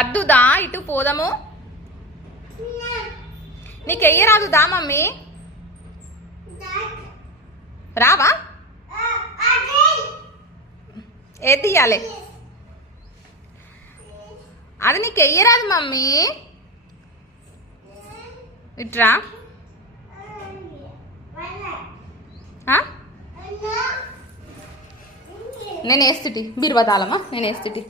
అద్దుదా ఇటు పోదాము. నీకు ఎయ్యరాదు దా మమ్మీ. రావా ఏ తీయాలి అది నీకు ఎయ్యరాదు మమ్మీ. ఇట్రా నేను వేస్తుటి బీరువాతాలమ్మా. నేను వేస్తుటి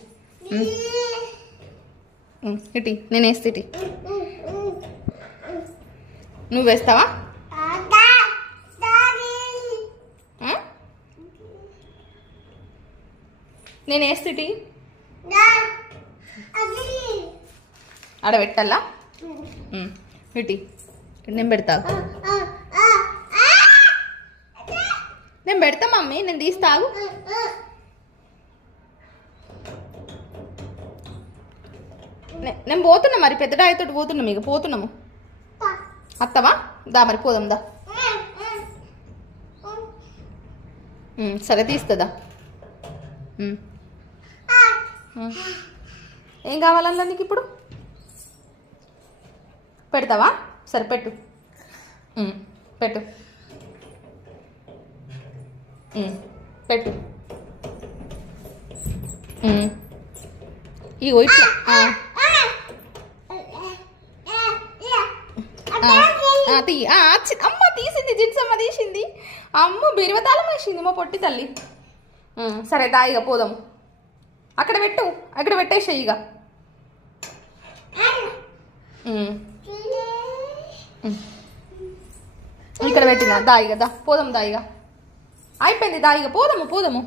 ఇటీ నేను వేస్తుటి. నువ్వు వేస్తావా? నేను వేస్తుటి ఆడ పెట్టాలా? ఇటీ నేను పెడతా. నేను పెడతా మమ్మీ. నేను తీస్తాగు. నేను పోతున్నా మరి పెద్ద డాయితోటి పోతున్నాం. ఇక పోతున్నాము. అత్తవా దా మరి పోదాం దా. సరే తీస్తుందా? ఏం కావాలన్నా నీకు ఇప్పుడు? పెడతావా? సరే పెట్టు పెట్టు పెట్టు. ఇగో ఇట్లా అమ్మ తీసింది. జిన్స్ అమ్మ తీసింది. అమ్మ బీరువతాళం వేసింది మా పొట్టి తల్లి. సరే దా ఇక పోదాము. అక్కడ పెట్టు. అక్కడ పెట్టేసేయి ఇక. ఇక్కడ పెట్టినా దా ఇక దా పోదాం. దా ఇక అయిపోయింది. దా ఇక పోదాము. పోదాము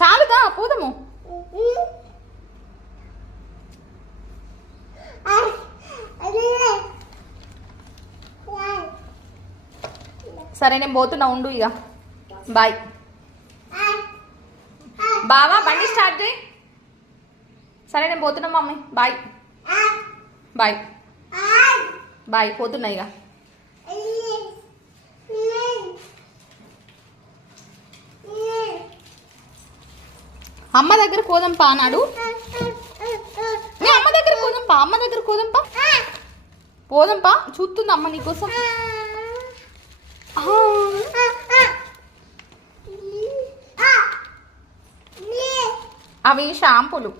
చాలుదా పోదాము. సరే నేను పోతున్నా. ఉండు ఇక. బాయ్. బావా బండి స్టార్ట్ చేయి. సరే నేను పోతున్నా మమ్మీ. Bye bye bye. పోతున్నా ఇక. అమ్మ దగ్గర కోదంపా అన్నాడు. నేను అమ్మ దగ్గర కోదంపా. అమ్మ దగ్గర కోదంపా. పోదంపా. చూస్తుంది అమ్మ నీకోసం. అవి షాంపూలు.